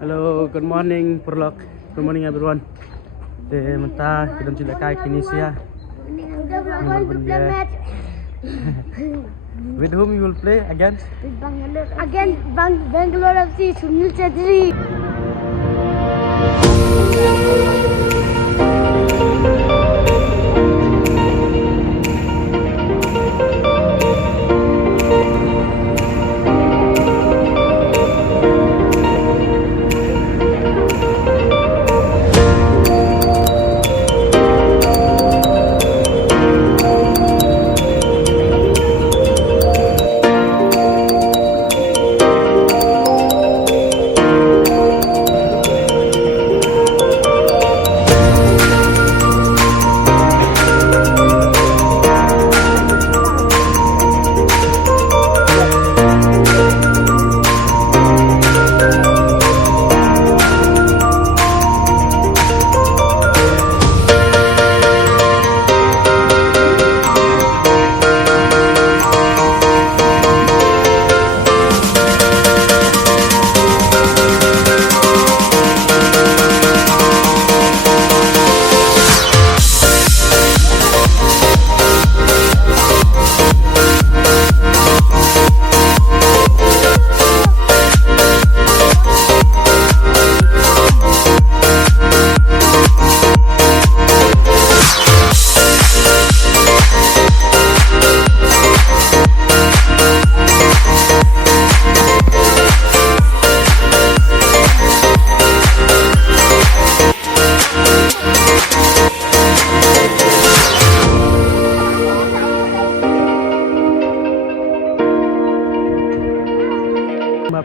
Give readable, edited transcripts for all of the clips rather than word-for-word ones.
Hello, good morning, Prolog. Good morning, everyone. Today, kita sudah kaya Tunisia. Going to play match. With whom you will play against? With Bangalore. Against Bangalore FC, Sunil Chhetri.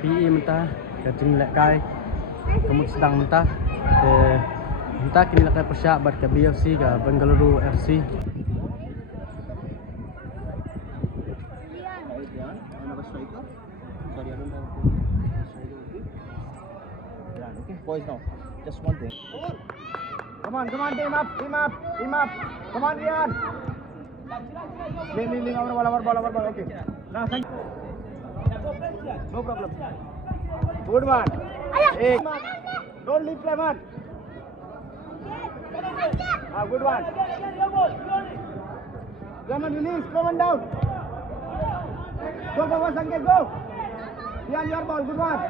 PE mentah kating lakai kamu sedang mentah mentah kini lakai persiap buat ke BFC ke Bengaluru FC. Boys now, just one thing. Come on, team up. Come on, Rian. Lean, our ball. Okay. Now, thank you. No problem. Good one. Hey, don't leave play, man. Good one. Come on, release. Come on down. Go, Sanket, go. Rian, your ball. Good one.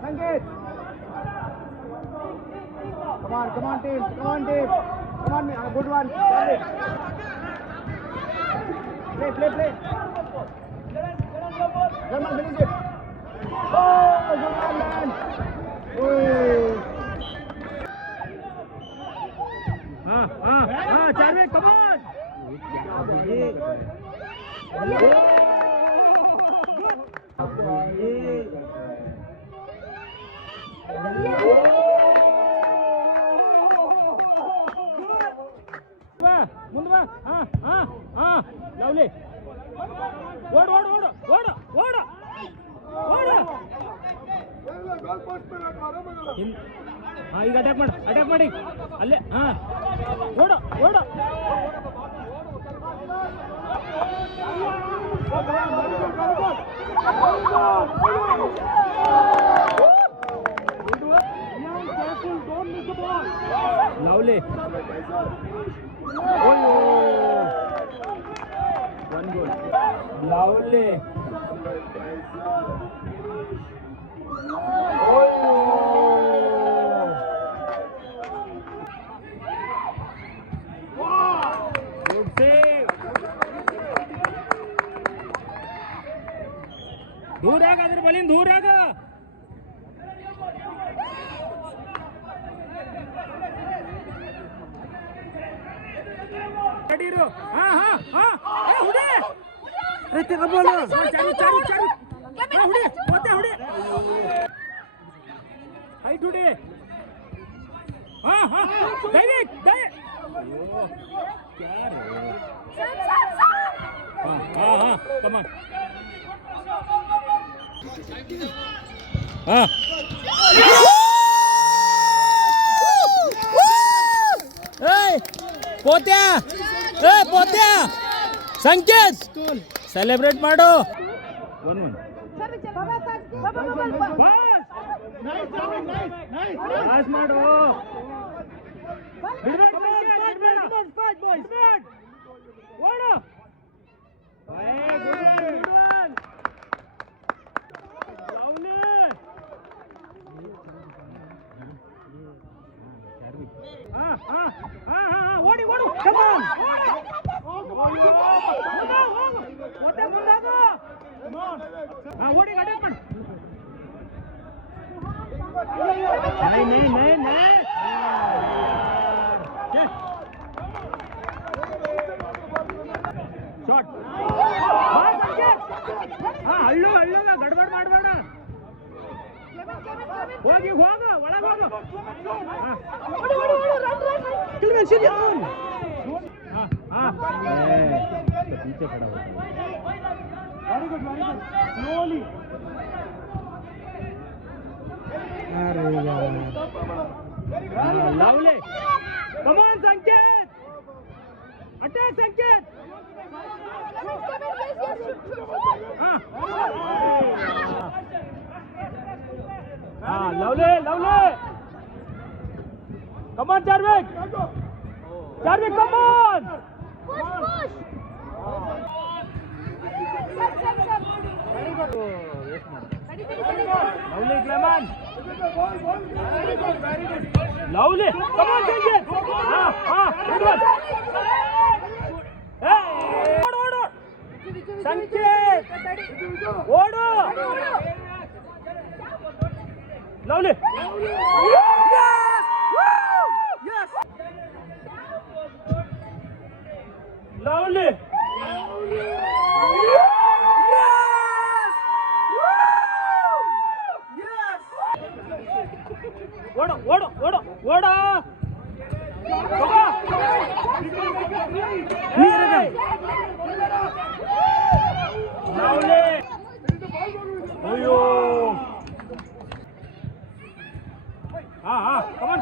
Sanket. Come on, team. Come on, good one. Play. Come on, finish it. Oh, good one, man. Jarvik, come on. Mundu ba. Lovely. ಓಡ ಈಗ attack ಮಾಡಿ ಅಲ್ಲೇ ಓಡ lovely one goal. Lovely. Good save. दूर आगा तेरे बलिन दूर आगा Kadiro. Udah. Tengah bola. Cari. Udah. Hai today. David. Come on. Hey, Potya. Sanket celebrate ಮಾಡು. Pass ಮಾಡು. ಓಡಿ ಓಡು. ಓಡಿ ಗಾಡಿ ಮಾಡು. नहीं शॉट ಹಳ್ಳು ಗಡ್ಬಡ್ ಮಾಡಬೇಡ. ಹೋಗಿ ಹೋಗು ಒಳಗೆ ಹೋಗು. पीछे खड़ा होता है. Very good slowly. अरे यार lovely. Come on Sanket. Attack Sanket. हाँ lovely. Come on Charvik. Come on. Lovely क्लेमन. लवली. Come on Sanket. हाँ ओड. संकेत ओडो. लवली. लवली. ओडो. हाँ कमान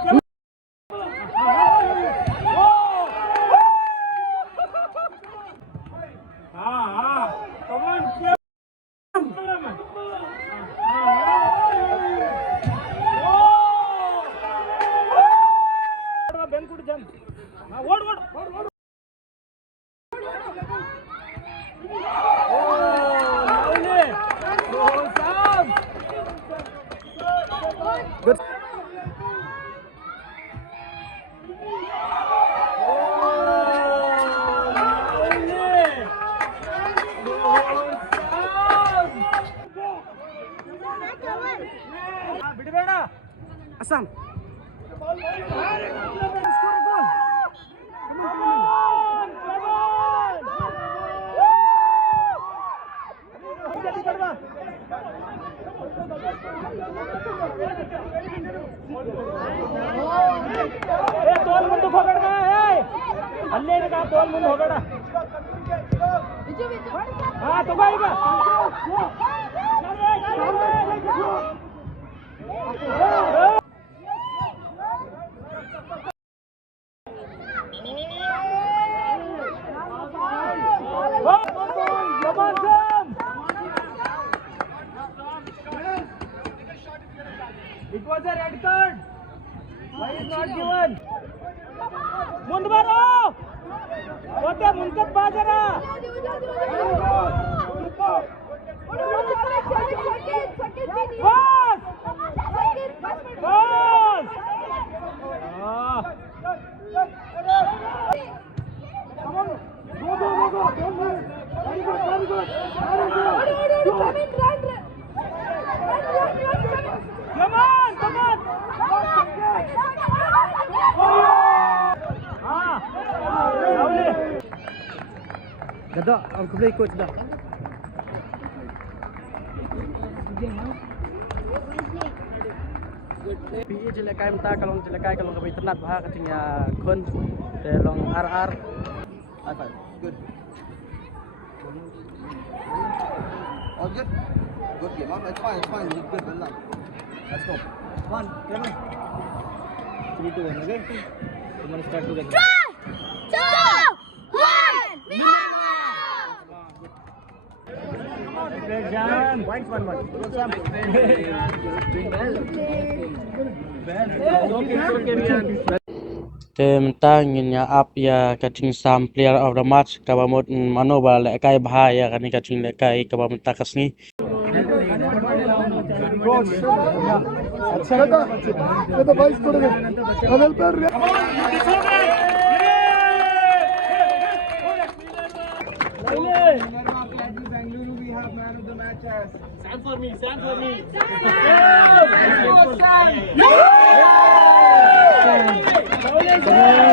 ಬೆಂಕುಡು ಜನ್. ಓಡ್ गुड. ಬಿಡಬೇಡ. असम ತೋಲ್ ಮುಂದಕ್ಕೆ ಹೋಗೋಣ. ಅಲ್ಲೇನಕ ತೋಲ್ ಮುಂದೆ ಹೋಗೋಣ. ಹಾ ತಗೋ ಈಗ. It was a red card. Why is not given? ಮುಂದೆ ಬರೋ. ಮತ್ತೆ ಮುಂದಕ್ಕೆ ಬಾ ಜರ. Pass. Gada, aku boleh ikut sudah. PE jelekai mentah kalau jelekai kalau kami tenat bah katanya kon telong RR. High five. Good. All good? Good game. It's fine. It's good. Well done. Let's go. One. 3, 2, 1. Okay? We're going to start together. 3, 2, 1. Points 1-1. Te mentah ngin ya up ya kating sam player of the match kabamot mano ba le kai bahaya kan kating le kai kabam takasni.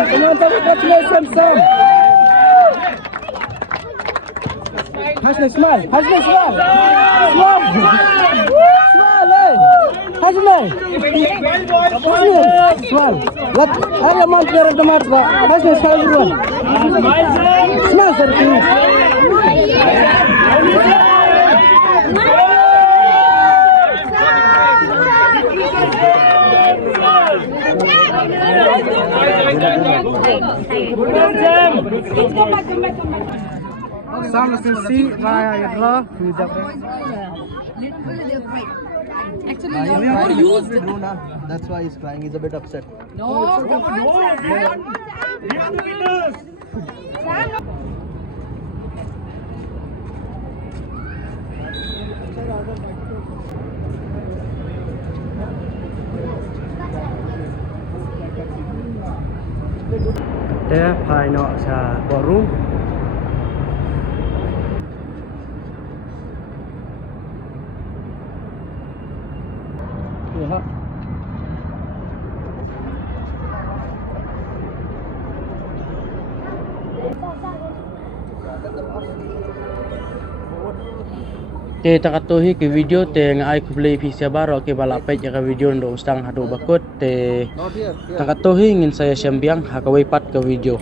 Congratulations, Sam. Hasn't smile. Hasn't smile. Smile. Smile. Smile. Let I am on player of the match. Hasn't smile everyone. Smile, sir. Sam let's see Raya Yadra. Actually, more used. That's why he's crying. He's a bit upset. Te phai no sa ballroom. Yeah. Te takatuhi ke video te ngai ku play pisia baro ke balapet ya ke video ndo ustang hadu bakut te Not here. takatuhi ngin saya sembiang hakawai pat ke video.